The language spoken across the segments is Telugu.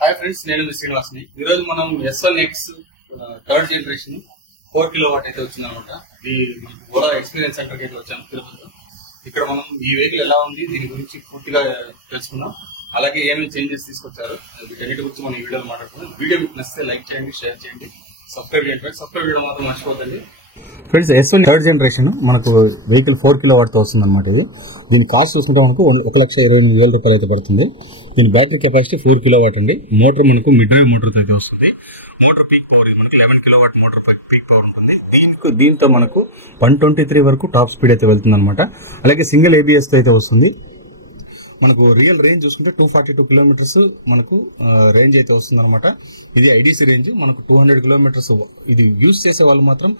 హాయ్ ఫ్రెండ్స్, నేను మీ శ్రీనివాస్ని. ఈరోజు మనం S1X థర్డ్ జనరేషన్ 4 కిలోవాట్ అయితే వచ్చిందనమాట. ఇది ఓలా ఎక్స్పీరియన్స్ సెంటర్కి అయితే వచ్చాను తిరుపతిలో. ఇక్కడ మనం ఈ వెహికల్ ఎలా ఉంది దీని గురించి పూర్తిగా తెలుసుకున్నాం. అలాగే ఏమేమి చేంజెస్ తీసుకొచ్చారు వీటన్నిటి గురించి మనం ఈ వీడియోలో మాట్లాడుకున్నాం. వీడియో మీకు నచ్చితే లైక్ చేయండి, షేర్ చేయండి, సబ్స్క్రైబ్ చేయండి. సబ్స్క్రైబ్ చేయడం మాత్రం మర్చిపోద్దండి ఫ్రెండ్స్. S1 థర్డ్ జనరేషన్ మనకు వెహికల్ 4 కిలోవాట్ తో వస్తుంది అనమాట. ఇది దీని కాస్ట్ చూసుకుంటే మనకు 1,28,000 రూపాయలు అయితే పడుతుంది. దీని బ్యాటరీ కెపాసిటీ 4 కిలోవాట్ అండి. మోటార్ మనకు మిడ్ డ్రైవ్ మోటార్ తో అయితే వస్తుంది. మోటార్ పీక్ పవర్ ఇది మనకు 11 కిలోవాట్ మోటార్ పీక్ పవర్ ఉంటుంది. దీంతో మనకు 123 వరకు టాప్ స్పీడ్ అయితే వెళ్తుంది అనమాట. అలాగే సింగిల్ ABS తో అయితే వస్తుంది. మనకు రియల్ రేంజ్ చూసుకుంటే 242 కిలోమీటర్స్ మనకు రేంజ్ అయితే వస్తుంది అనమాట. ఇది IDC రేంజ్. మనకు 200 కిలోమీటర్స్ ఇది యూజ్ చేసే వాళ్ళు మాత్రం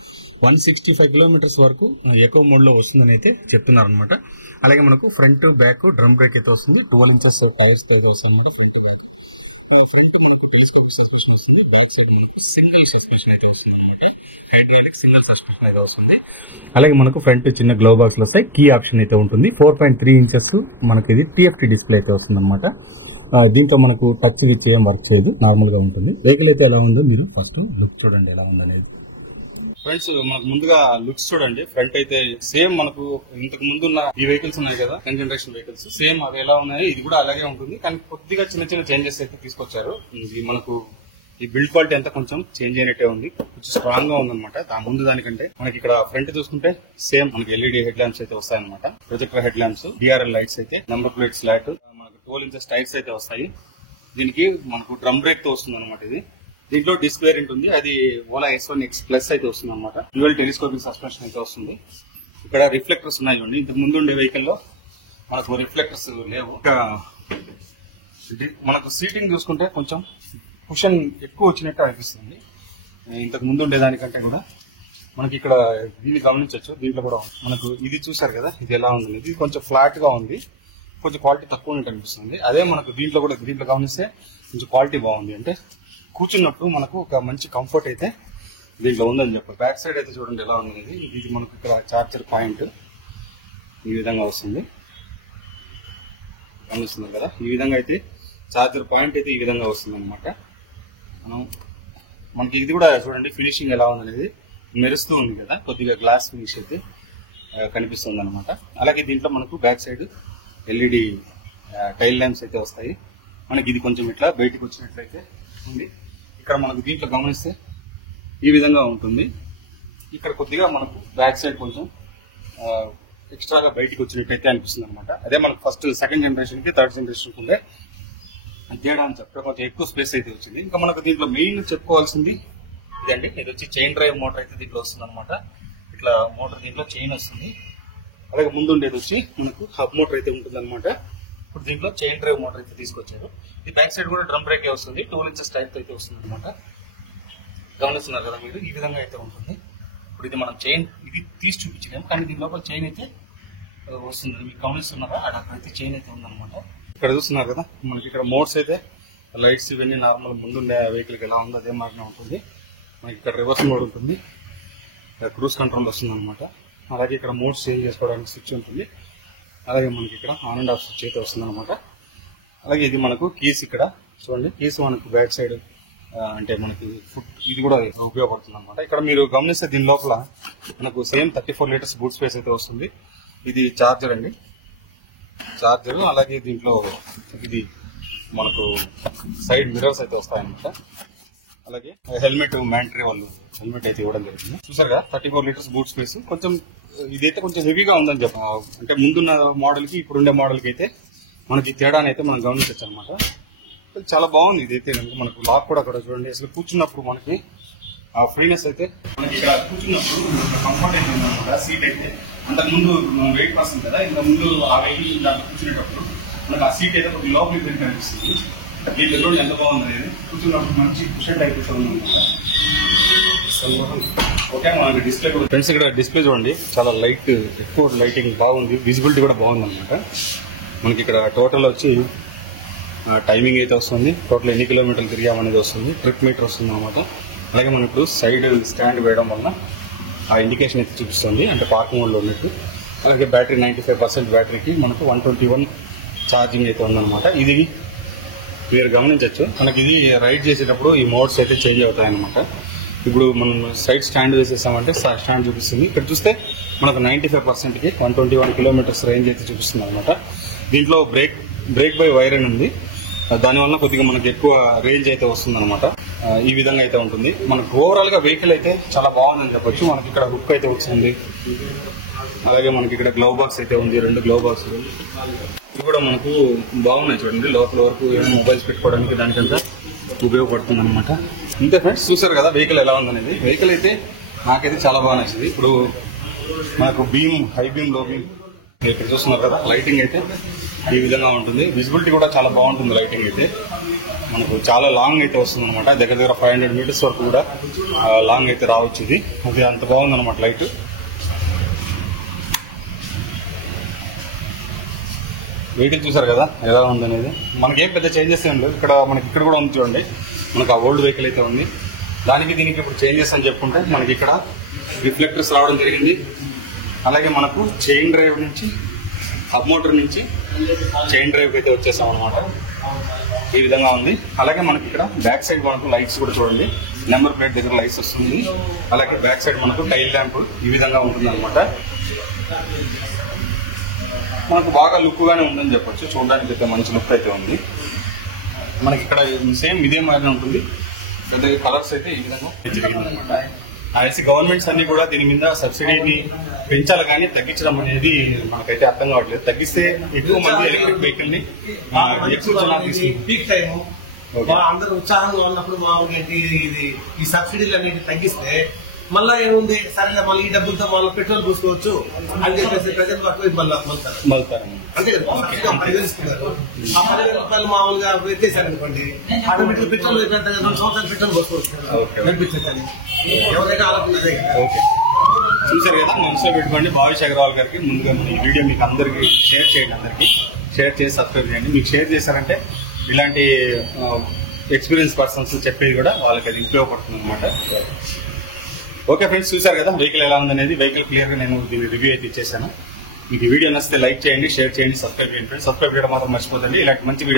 165 కిలోమీటర్స్ వరకు ఎకో మోడ్ లో వస్తుందని అయితే చెప్తున్నారు అనమాట. అలాగే మనకు ఫ్రంట్ బ్యాక్ డ్రమ్ బ్రేక్ అయితే వస్తుంది. 12 ఇంచెస్ టైర్స్ తో అయితే వస్తుంది అనమాట. ఫ్రంట్ బ్యాక్ ఫ్రంట్ మనకు టెలిస్కోపిక్ సస్పెన్షన్ వస్తుంది. బ్యాక్ సైడ్ మనకు సింగిల్ సస్పెన్షన్ అయితే వస్తుంది అనమాట. హైడ్రాలిక్ సింగిల్ సస్పెన్షన్ అయితే వస్తుంది. అలాగే మనకు ఫ్రంట్ చిన్న గ్లో బాక్స్ లో వస్తాయి. కీ ఆప్షన్ అయితే ఉంటుంది. 4.3 ఇంచెస్ మనకి ఇది TFT డిస్ప్లే అయితే వస్తుంది అనమాట. దీంట్లో మనకు టచ్ గిచ్ ఏం వర్క్ చేయదు, నార్మల్ గా ఉంటుంది. వెహికల్ అయితే ఎలా ఉందో మీరు ఫస్ట్ లుక్ చూడండి ఎలా ఉందనేది. ఫ్రెండ్స్, మనకు ముందుగా లుక్స్ చూడండి. ఫ్రంట్ అయితే సేమ్ మనకు ఇంతకు ముందు ఉన్న ఈ వెహికల్స్ ఉన్నాయి కదా, 10th జనరేషన్ వెహికల్స్, సేమ్ అవి ఎలా ఉన్నాయో ఇది కూడా అలాగే ఉంటుంది. కానీ కొద్దిగా చిన్న చిన్న చేంజెస్ అయితే తీసుకొచ్చారు. ఇది మనకు ఈ బిల్డ్ క్వాలిటీ అంతా కొంచెం చేంజ్ అయినట్టే ఉంది, కొంచెం స్ట్రాంగ్ గా ఉందన్నమాట. ముందు దానికంటే మనకి ఇక్కడ ఫ్రంట్ చూసుకుంటే సేమ్ మనకి LED హెడ్ ల్యాంప్స్ అయితే వస్తాయన్నమాట. Projector head lamps, DRL lights అయితే, నెంబర్ ప్లేట్ స్లాట్, మనకు 12 ఇంచెస్ టైర్స్ అయితే వస్తాయి. దీనికి మనకు డ్రమ్ బ్రేక్ తో వస్తుంది అనమాట. ఇది దీంట్లో డిస్క్ వేరియంట్ ఉంది. అది ఓలా S1X ప్లస్ అయితే వస్తుంది అనమాట. డ్యూయల్ టెలిస్కోపిక్ సస్పెన్షన్ అయితే వస్తుంది. ఇక్కడ రిఫ్లెక్టర్స్ ఉన్నాయి చూడండి. ఇంతకు ముందు ఉండే వెహికల్ లో మనకు రిఫ్లెక్టర్స్ లేవు. ఇంకా మనకు సీటింగ్ చూసుకుంటే కొంచెం కుషన్ ఎక్కువ వచ్చినట్టు అనిపిస్తుంది. ఇంతకు ముందు ఉండేదానికంటే కూడా మనకి ఇక్కడ దీన్ని గమనించవచ్చు. దీంట్లో కూడా మనకు ఇది చూసారు కదా, ఇది ఎలా ఉంది. ఇది కొంచెం ఫ్లాట్ గా ఉంది, కొంచెం క్వాలిటీ తక్కువ ఉన్నట్టు అనిపిస్తుంది. అదే మనకు దీంట్లో గమనిస్తే కొంచెం క్వాలిటీ బాగుంది. అంటే కూర్చున్నప్పుడు మనకు ఒక మంచి కంఫర్ట్ అయితే దీంట్లో ఉందని చెప్పాలి. బ్యాక్ సైడ్ అయితే చూడండి ఎలా ఉంది. ఇది మనకు ఇక్కడ చార్జర్ పాయింట్ ఈ విధంగా వస్తుంది, గమనిస్తున్నారు కదా. ఈ విధంగా అయితే చార్జర్ పాయింట్ అయితే ఈ విధంగా వస్తుంది అనమాట. మనకి ఇది కూడా చూడండి ఫినిషింగ్ ఎలా ఉందనేది, మెరుస్తూ ఉంది కదా, కొద్దిగా గ్లాస్ ఫినిష్ అయితే కనిపిస్తుంది అనమాట. అలాగే దీంట్లో మనకు back side LED tile lamps అయితే వస్తాయి. మనకి ఇది కొంచెం ఇట్లా బయటకు వచ్చినట్లయితే ఉంది. ఇక్కడ మనకు దీంట్లో గమనిస్తే ఈ విధంగా ఉంటుంది. ఇక్కడ కొద్దిగా మనకు బ్యాక్ సైడ్ కొంచెం ఎక్స్ట్రాగా బయటకు వచ్చినట్టయితే అనిపిస్తుంది అనమాట. అదే మనకు ఫస్ట్ సెకండ్ జనరేషన్ కి థర్డ్ జనరేషన్ కి ఉండే తేడా అని చెప్పడం, కొంచెం ఎక్కువ స్పేస్ అయితే వచ్చింది. ఇంకా మనకు దీంట్లో మెయిన్ చెప్పుకోవాల్సింది ఇదండి. ఇది వచ్చి చైన్ డ్రైవ్ మోటార్ అయితే దీంట్లో వస్తుంది అనమాట. ఇట్లా మోటార్ దీంట్లో చైన్ వస్తుంది. అలాగే ముందు ఉండేది వచ్చి మనకు హబ్ మోటార్ అయితే ఉంటుంది అనమాట. ఇప్పుడు దీంట్లో చైన్ డ్రైవ్ మోటార్ అయితే తీసుకొచ్చారు. ఈ బ్యాక్ సైడ్ కూడా డ్రమ్ బ్రేక్ వస్తుంది. 12 ఇంచెస్ టైర్ అయితే వస్తుంది అనమాట. గమనిస్తున్నారు కదా మీరు, ఈ విధంగా అయితే ఉంటుంది. ఇప్పుడు ఇది మనం చైన్ ఇది తీసి చూపించలేము, కానీ దీని లోపల చైన్ అయితే వస్తుంది. మీకు గమనిస్తున్నారా, అక్కడ ప్రతి చైన్ అయితే ఉందన్నమాట. ఇక్కడ చూస్తున్నారు కదా, మనకి ఇక్కడ మోడ్స్ అయితే లైట్స్ ఇవన్నీ నార్మల్ ముందుండే వెహికల్కి ఎలా ఉందో అదే మాత్రమే ఉంటుంది. మనకి ఇక్కడ రివర్స్ మోడ్ ఉంటుంది, క్రూజ్ కంట్రోల్ వస్తుంది అనమాట. అలాగే ఇక్కడ మోడ్స్ చేంజ్ చేసుకోవడానికి స్విచ్ ఉంటుంది. అలాగే మనకి ఇక్కడ ఆన్ అండ్ ఆఫ్ స్విచ్ అయితే వస్తుంది అనమాట. అలాగే ఇది మనకు కీస్, ఇక్కడ చూడండి కీస్ మనకు బ్యాక్ సైడ్ అంటే మనకి ఫుడ్ ఇది కూడా ఉపయోగపడుతుంది అనమాట. ఇక్కడ మీరు గమనిస్తే దీని లోపల మనకు సేమ్ 34 లీటర్స్ బూట్ స్పేస్ అయితే వస్తుంది. ఇది చార్జర్ అండి, చార్జర్. అలాగే దీంట్లో ఇది మనకు సైడ్ మిర్రర్స్ అయితే వస్తాయన్నమాట. అలాగే హెల్మెట్ మ్యాండటరీ వాళ్ళు హెల్మెట్ అయితే ఇవ్వడం జరిగింది. చూసారు కదా, 34 లీటర్స్ బూట్ స్పేస్. కొంచెం ఇదైతే కొంచెం హెవీగా ఉందని చెప్పి, అంటే ముందున్న మోడల్ కి ఇప్పుడుండే మోడల్ కి అయితే మనకి తేడాని అయితే మనం గమనించవచ్చు అనమాట. చాలా బాగుంది ఇదైతే కనుక. మనకు లాక్ కూడా అక్కడ చూడండి, అసలు కూర్చున్నప్పుడు మనకి ఆ ఫ్రీనెస్ అయితే మనకి ఇక్కడ కూర్చున్నప్పుడు కంఫర్ట్ అయితే ఉందన్నమాట. సీట్ అయితే అంతకుముందు మనం వెయిట్ పర్సన్ కదా, ఇంతకుముందు ఆ వెహికల్ కూర్చునేటప్పుడు మనకు ఆ సీట్ అయితే కొద్దిగా లోపలికి పెరిగి కనిపిస్తుంది. దీంట్లో చూడండి ఎంత బాగుంది అనేది. కూర్చున్నప్పుడు మంచి కుషన్ టైప్ ఉంది. ఓకే, మనకి డిస్ప్లే కూడా ఫ్రెండ్స్, ఇక్కడ డిస్ప్లే చూడండి చాలా లైట్, ఎక్కువ లైటింగ్ బాగుంది, విజిబిలిటీ కూడా బాగుంది అనమాట. మనకి ఇక్కడ టోటల్ వచ్చి టైమింగ్ అయితే వస్తుంది, టోటల్ ఎన్ని కిలోమీటర్లు తిరిగామనేది వస్తుంది, ట్రిప్ మీటర్ వస్తుంది అనమాట. అలాగే మనం ఇప్పుడు సైడ్ స్టాండ్ వేయడం వల్ల ఆ ఇండికేషన్ అయితే చూపిస్తుంది, అంటే పార్క్ మోడ్లో ఉన్నట్టు. అలాగే బ్యాటరీ 95% బ్యాటరీకి మనకు 121 ఛార్జింగ్ అయితే ఉందన్నమాట. ఇది మీరు గమనించవచ్చు. మనకి ఇది రైడ్ చేసేటప్పుడు ఈ మోడ్స్ అయితే చేంజ్ అవుతాయి అనమాట. ఇప్పుడు మనం సైడ్ స్టాండ్ వేసేసామంటే స్టాండ్ చూపిస్తుంది. ఇక్కడ చూస్తే మనకు 95%కి 121 కిలోమీటర్స్ రేంజ్ అయితే చూపిస్తుంది అనమాట. దీంట్లో బ్రేక్ బై వైర్ అని ఉంది. దానివల్ల కొద్దిగా మనకి ఎక్కువ రేంజ్ అయితే వస్తుంది అనమాట. ఈ విధంగా అయితే ఉంటుంది. మనకు ఓవరాల్ గా వెహికల్ అయితే చాలా బాగుందని చెప్పొచ్చు. మనకి ఇక్కడ హుక్ అయితే వచ్చింది. అలాగే మనకి ఇక్కడ గ్లౌ బాక్స్ అయితే ఉంది, 2 గ్లౌ బాక్స్. ఇవి కూడా మనకు బాగున్నాయి చూడండి. లోపల వరకు మొబైల్స్ పెట్టుకోవడానికి దానికంతా ఉపయోగపడుతుంది అనమాట. అంతే ఫ్రెండ్స్, చూసారు కదా వెహికల్ ఎలా ఉందనేది. వెహికల్ అయితే నాకైతే చాలా బాగా నచ్చింది. ఇప్పుడు మనకు బీమ్, హై బీమ్, లో బీమ్ మీరు ఇక్కడ చూస్తున్నారు కదా. లైటింగ్ అయితే ఈ విధంగా ఉంటుంది. విజిబిలిటీ కూడా చాలా బాగుంటుంది. లైటింగ్ అయితే మనకు చాలా లాంగ్ అయితే వస్తుంది అనమాట. దగ్గర 500 మీటర్స్ వరకు కూడా లాంగ్ అయితే రావచ్చు. ఇది అది అంత బాగుంది అనమాట లైట్. వెహికల్ చూసారు కదా ఎలా ఉందనేది. మనకేం పెద్ద చేంజెస్ ఏం లేదు. మనకి ఇక్కడ కూడా ఉంది చూడండి. మనకు ఆ ఓల్డ్ వెహికల్ అయితే ఉంది. దానికి దీనికి ఇప్పుడు చేంజెస్ అని చెప్పుకుంటే మనకి ఇక్కడ రిఫ్లెక్టర్స్ రావడం జరిగింది. అలాగే మనకు చైన్ డ్రైవ్ నుంచి, హబ్ మోటార్ నుంచి చైన్ డ్రైవ్ అయితే వచ్చేసాం అనమాట. ఈ విధంగా ఉంది. అలాగే మనకి ఇక్కడ బ్యాక్ సైడ్ మనకు లైట్స్ కూడా చూడండి. నెంబర్ ప్లేట్ దగ్గర లైట్స్ వస్తుంది. అలాగే బ్యాక్ సైడ్ మనకు టైల్ ల్యాంప్ ఈ విధంగా ఉంటుంది అనమాట. మనకు బాగా లుక్ గానే ఉందని చెప్పొచ్చు. చూడడానికి అయితే మంచి లుక్ అయితే ఉంది. మనకి ఇక్కడ సేమ్ ఇదే మాదిరి ఉంటుంది. పెద్దగా కలర్స్ అయితే ఈ విధంగా అనమాట. ఐసి గవర్నమెంట్స్ అన్ని కూడా దీని మీద సబ్సిడీని పెంచాలి కానీ తగ్గించడం అనేది మనకైతే అర్థం కావట్లేదు. తగ్గిస్తే ఎక్కువ మంది ఎలక్ట్రిక్ వెహికల్ ని అందరూ ఉత్సాహంగా ఉన్నప్పుడు ఇది ఈ సబ్సిడీలు అనేది తగ్గిస్తే మళ్ళా ఏముంది, సరే మళ్ళీ ఈ డబ్బులతో మళ్ళీ పెట్రోల్ పోసుకోవచ్చు అని చెప్పేసి ప్రజలు మళ్ళీ అంతే కదా. ఆ 10,000 రూపాయలు మామూలుగా ఎత్తేసారనుకోండి, ఆటోమేటిక్ పెట్రోల్ 2 సంవత్సరాలు పెట్రోల్ పోసుకోవచ్చు కనిపించండి. ఎవరైనా ఆలోచన చూసారు కదా. మనసులో పెట్టుకోండి. భావేష్ అగర్వాల్ గారికి ముందుగా మన వీడియో మీకు అందరికి షేర్ చేయండి. అందరికి షేర్ చేసి సబ్స్క్రైబ్ చేయండి. మీకు షేర్ చేశారంటే ఇలాంటి ఎక్స్పీరియన్స్ పర్సన్స్ చెప్పేది కూడా వాళ్ళకి అది ఉపయోగపడుతుంది అనమాట. ఓకే ఫ్రెండ్స్, చూసారు కదా వెహికల్ ఎలా ఉందనేది. వెహికల్ క్లియర్ గా నేను దీని రివ్యూ అయితే ఇచ్చేసాను. మీకు ఈ వీడియో నచ్చితే లైక్ చేయండి, షేర్ చేయండి, సబ్స్క్రైబ్ చేయండి ఫ్రెండ్స్. సబ్స్క్రైబ్ చేయడం మాత్రం మర్చిపోతండి. ఇలాంటి మంచి వీడియో